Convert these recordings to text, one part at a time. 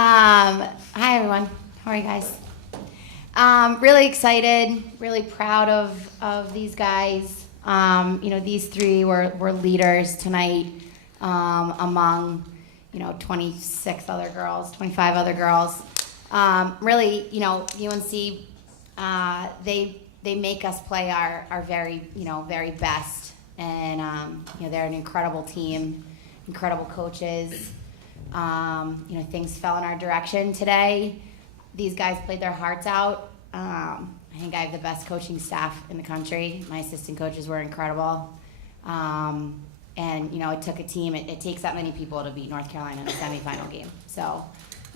Hi everyone. How are you guys? Really excited, really proud of these guys. These three were leaders tonight among 26 other girls, 25 other girls. Really, UNC, they make us play our very best, and they're an incredible team, incredible coaches. Things fell in our direction today. These guys played their hearts out. I think I have the best coaching staff in the country. My assistant coaches were incredible. It took a team. It takes that many people to beat North Carolina in a semifinal game. So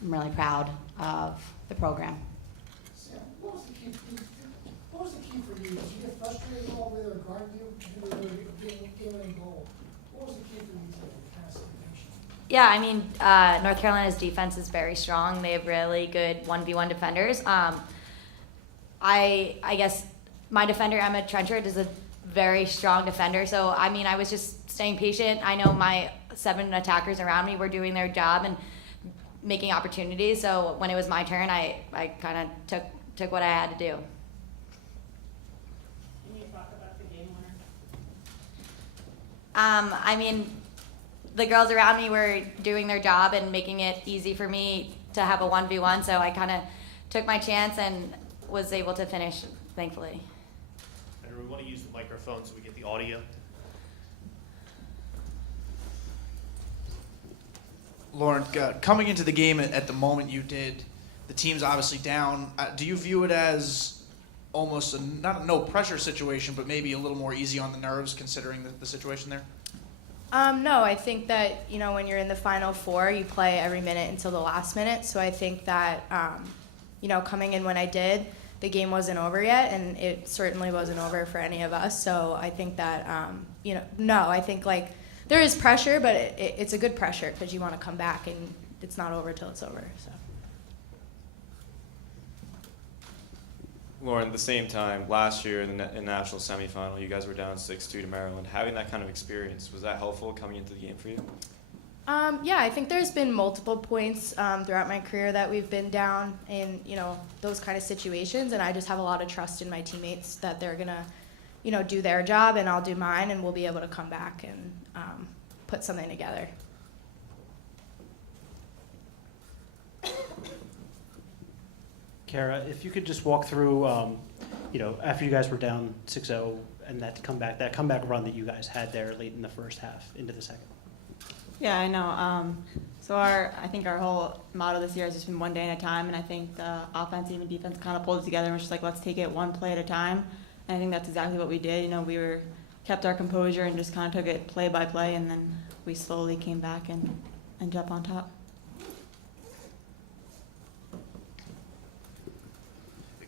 I'm really proud of the program. Sam, what was the key for you? Did you get frustrated at all with or guard you when you were getting a goal? What was the key for you to kind of stay patient? Yeah, North Carolina's defense is very strong. They have really good 1v1 defenders. I guess my defender, Emma Trenchard, is a very strong defender. So, I was just staying patient. I know my 7 attackers around me were doing their job and making opportunities. So when it was my turn, I kind of took what I had to do. Can you talk about the game winner? The girls around me were doing their job and making it easy for me to have a 1v1, so I kind of took my chance and was able to finish, thankfully. And we want to use the microphone so we get the audio. Lauren, coming into the game at the moment you did, the team's obviously down. Do you view it as almost not a no-pressure situation, but maybe a little more easy on the nerves considering the situation there? No, I think that, when you're in the Final Four, you play every minute until the last minute. So I think that, coming in when I did, the game wasn't over yet, and it certainly wasn't over for any of us. So I think that, I think, there is pressure, but it's a good pressure because you want to come back, and it's not over till it's over. So. Lauren, at the same time, last year in the national semifinal, you guys were down 6-2 to Maryland. Having that kind of experience, was that helpful coming into the game for you? Yeah, I think there's been multiple points throughout my career that we've been down in, those kind of situations, and I just have a lot of trust in my teammates that they're gonna, do their job, and I'll do mine, and we'll be able to come back and put something together. Kara, if you could just walk through, after you guys were down 6-0 and that comeback run that you guys had there late in the first half into the second. Yeah, I know. I think our whole motto this year has just been one day at a time, and I think the offense and defense kind of pulled it together and was just like, let's take it one play at a time. And I think that's exactly what we did. We kept our composure and just kind of took it play by play, and then we slowly came back and ended up on top.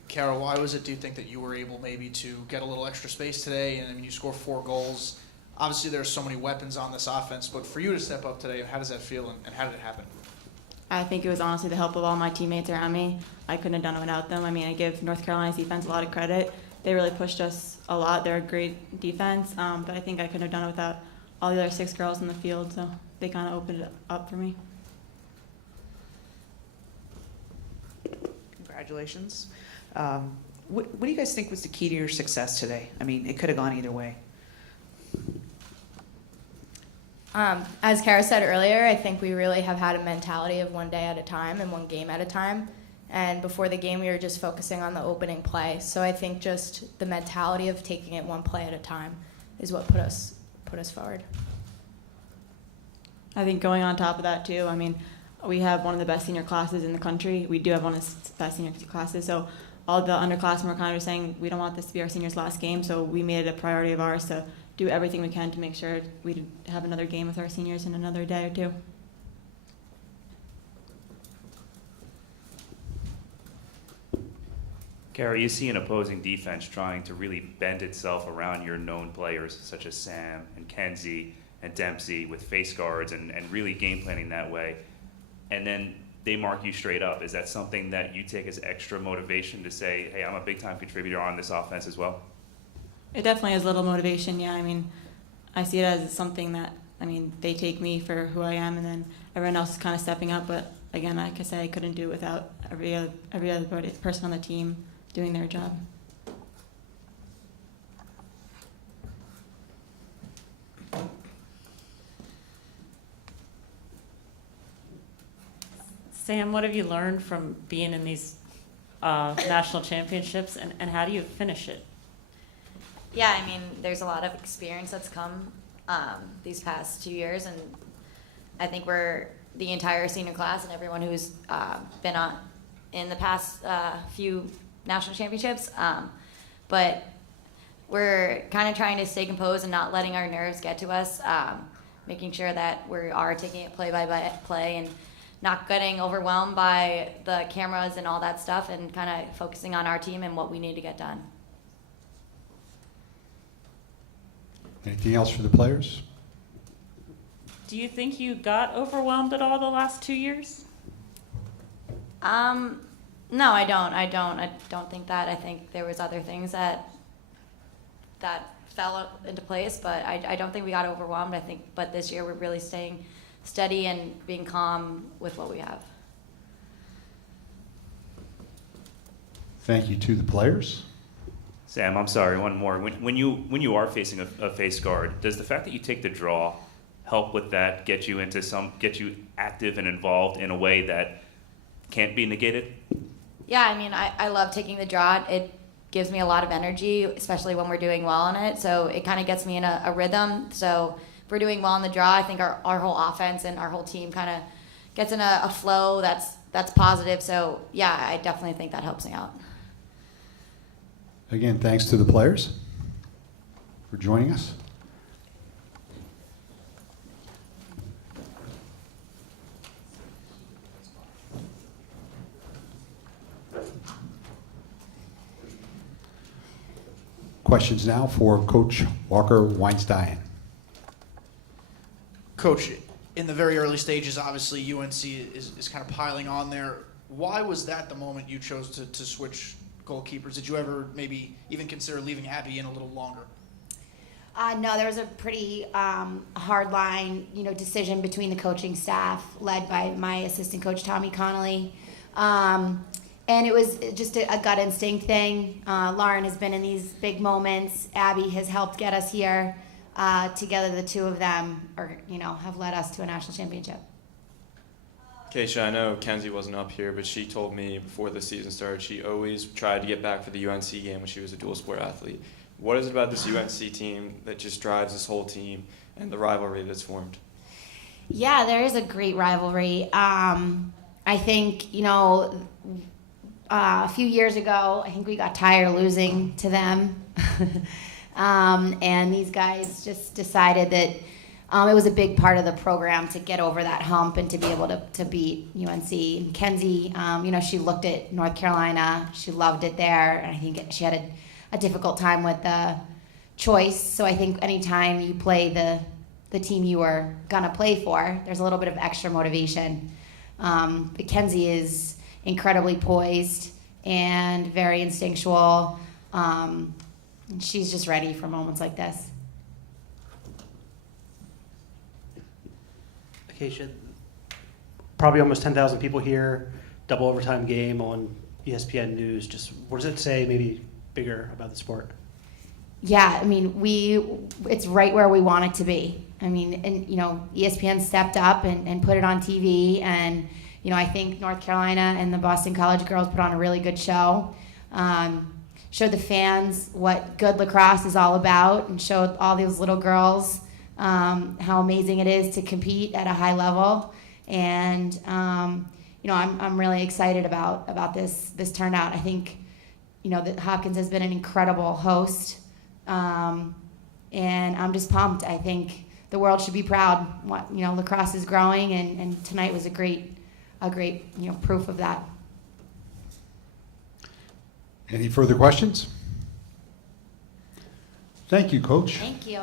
Kara, why was it, do you think, that you were able maybe to get a little extra space today? And you score 4 goals. Obviously, there's so many weapons on this offense, but for you to step up today, how does that feel, and how did it happen? I think it was honestly the help of all my teammates around me. I couldn't have done it without them. I give North Carolina's defense a lot of credit. They really pushed us a lot. They're a great defense, but I think I couldn't have done it without all the other 6 girls in the field, so they kind of opened it up for me. Congratulations. What do you guys think was the key to your success today? It could have gone either way. As Kara said earlier, I think we really have had a mentality of one day at a time and one game at a time. And before the game, we were just focusing on the opening play. So I think just the mentality of taking it one play at a time is what put us forward. I think going on top of that too, we have one of the best senior classes in the country. We do have one of the best senior classes. So all the underclassmen were kind of saying, we don't want this to be our seniors' last game. So we made it a priority of ours to do everything we can to make sure we have another game with our seniors in another day or two. Kara, you see an opposing defense trying to really bend itself around your known players such as Sam and Kenzie and Dempsey with face guards and really game planning that way. And then they mark you straight up. Is that something that you take as extra motivation to say, hey, I'm a big-time contributor on this offense as well? It definitely is a little motivation, yeah. I see it as something that, they take me for who I am, and then everyone else is kind of stepping up. But again, like I said, I couldn't do it without every other person on the team doing their job. Sam, what have you learned from being in these national championships, and how do you finish it? Yeah, I mean, there's a lot of experience that's come these past 2 years, and I think we're the entire senior class and everyone who's been on in the past few national championships. But we're kind of trying to stay composed and not letting our nerves get to us, making sure that we are taking it play by play and not getting overwhelmed by the cameras and all that stuff, and kind of focusing on our team and what we need to get done. Anything else for the players? Do you think you got overwhelmed at all the last 2 years? No, I don't. I don't think that. I think there was other things that fell into place, but I don't think we got overwhelmed. But this year we're really staying steady and being calm with what we have. Thank you to the players. Sam, I'm sorry, one more. When you are facing a face guard, does the fact that you take the draw help with that, get you active and involved in a way that can't be negated? Yeah, I mean, I love taking the draw. It gives me a lot of energy, especially when we're doing well on it. So it kind of gets me in a rhythm. So if we're doing well on the draw, I think our whole offense and our whole team kind of gets in a flow that's positive. So yeah, I definitely think that helps me out. Again, thanks to the players for joining us. Questions now for Coach Walker Weinstein. Coach, in the very early stages, obviously UNC is kind of piling on there. Why was that the moment you chose to switch goalkeepers? Did you ever maybe even consider leaving Abby in a little longer? No, there was a pretty hard line, decision between the coaching staff, led by my assistant coach Tommy Connolly, and it was just a gut instinct thing. Lauren has been in these big moments. Abby has helped get us here. Together, the two of them have led us to a national championship. Keisha, I know Kenzie wasn't up here, but she told me before the season started she always tried to get back for the UNC game when she was a dual sport athlete. What is it about this UNC team that just drives this whole team and the rivalry that's formed? Yeah, there is a great rivalry. I think, a few years ago, I think we got tired of losing to them. And these guys just decided that it was a big part of the program to get over that hump and to be able to beat UNC. And Kenzie, she looked at North Carolina. She loved it there. And I think she had a difficult time with the choice. So I think anytime you play the team you were going to play for, there's a little bit of extra motivation. But Kenzie is incredibly poised and very instinctual. And she's just ready for moments like this. Acacia, probably almost 10,000 people here, double overtime game on ESPNEWS. Just what does it say maybe bigger about the sport? Yeah, I mean, it's right where we want it to be. I mean, and ESPN stepped up and put it on TV, and I think North Carolina and the Boston College girls put on a really good show. Showed the fans what good lacrosse is all about, and showed all these little girls how amazing it is to compete at a high level. And I'm really excited about this turnout. I think that Hopkins has been an incredible host, and I'm just pumped. I think the world should be proud. Lacrosse is growing, and tonight was a great proof of that. Any further questions? Thank you, Coach. Thank you.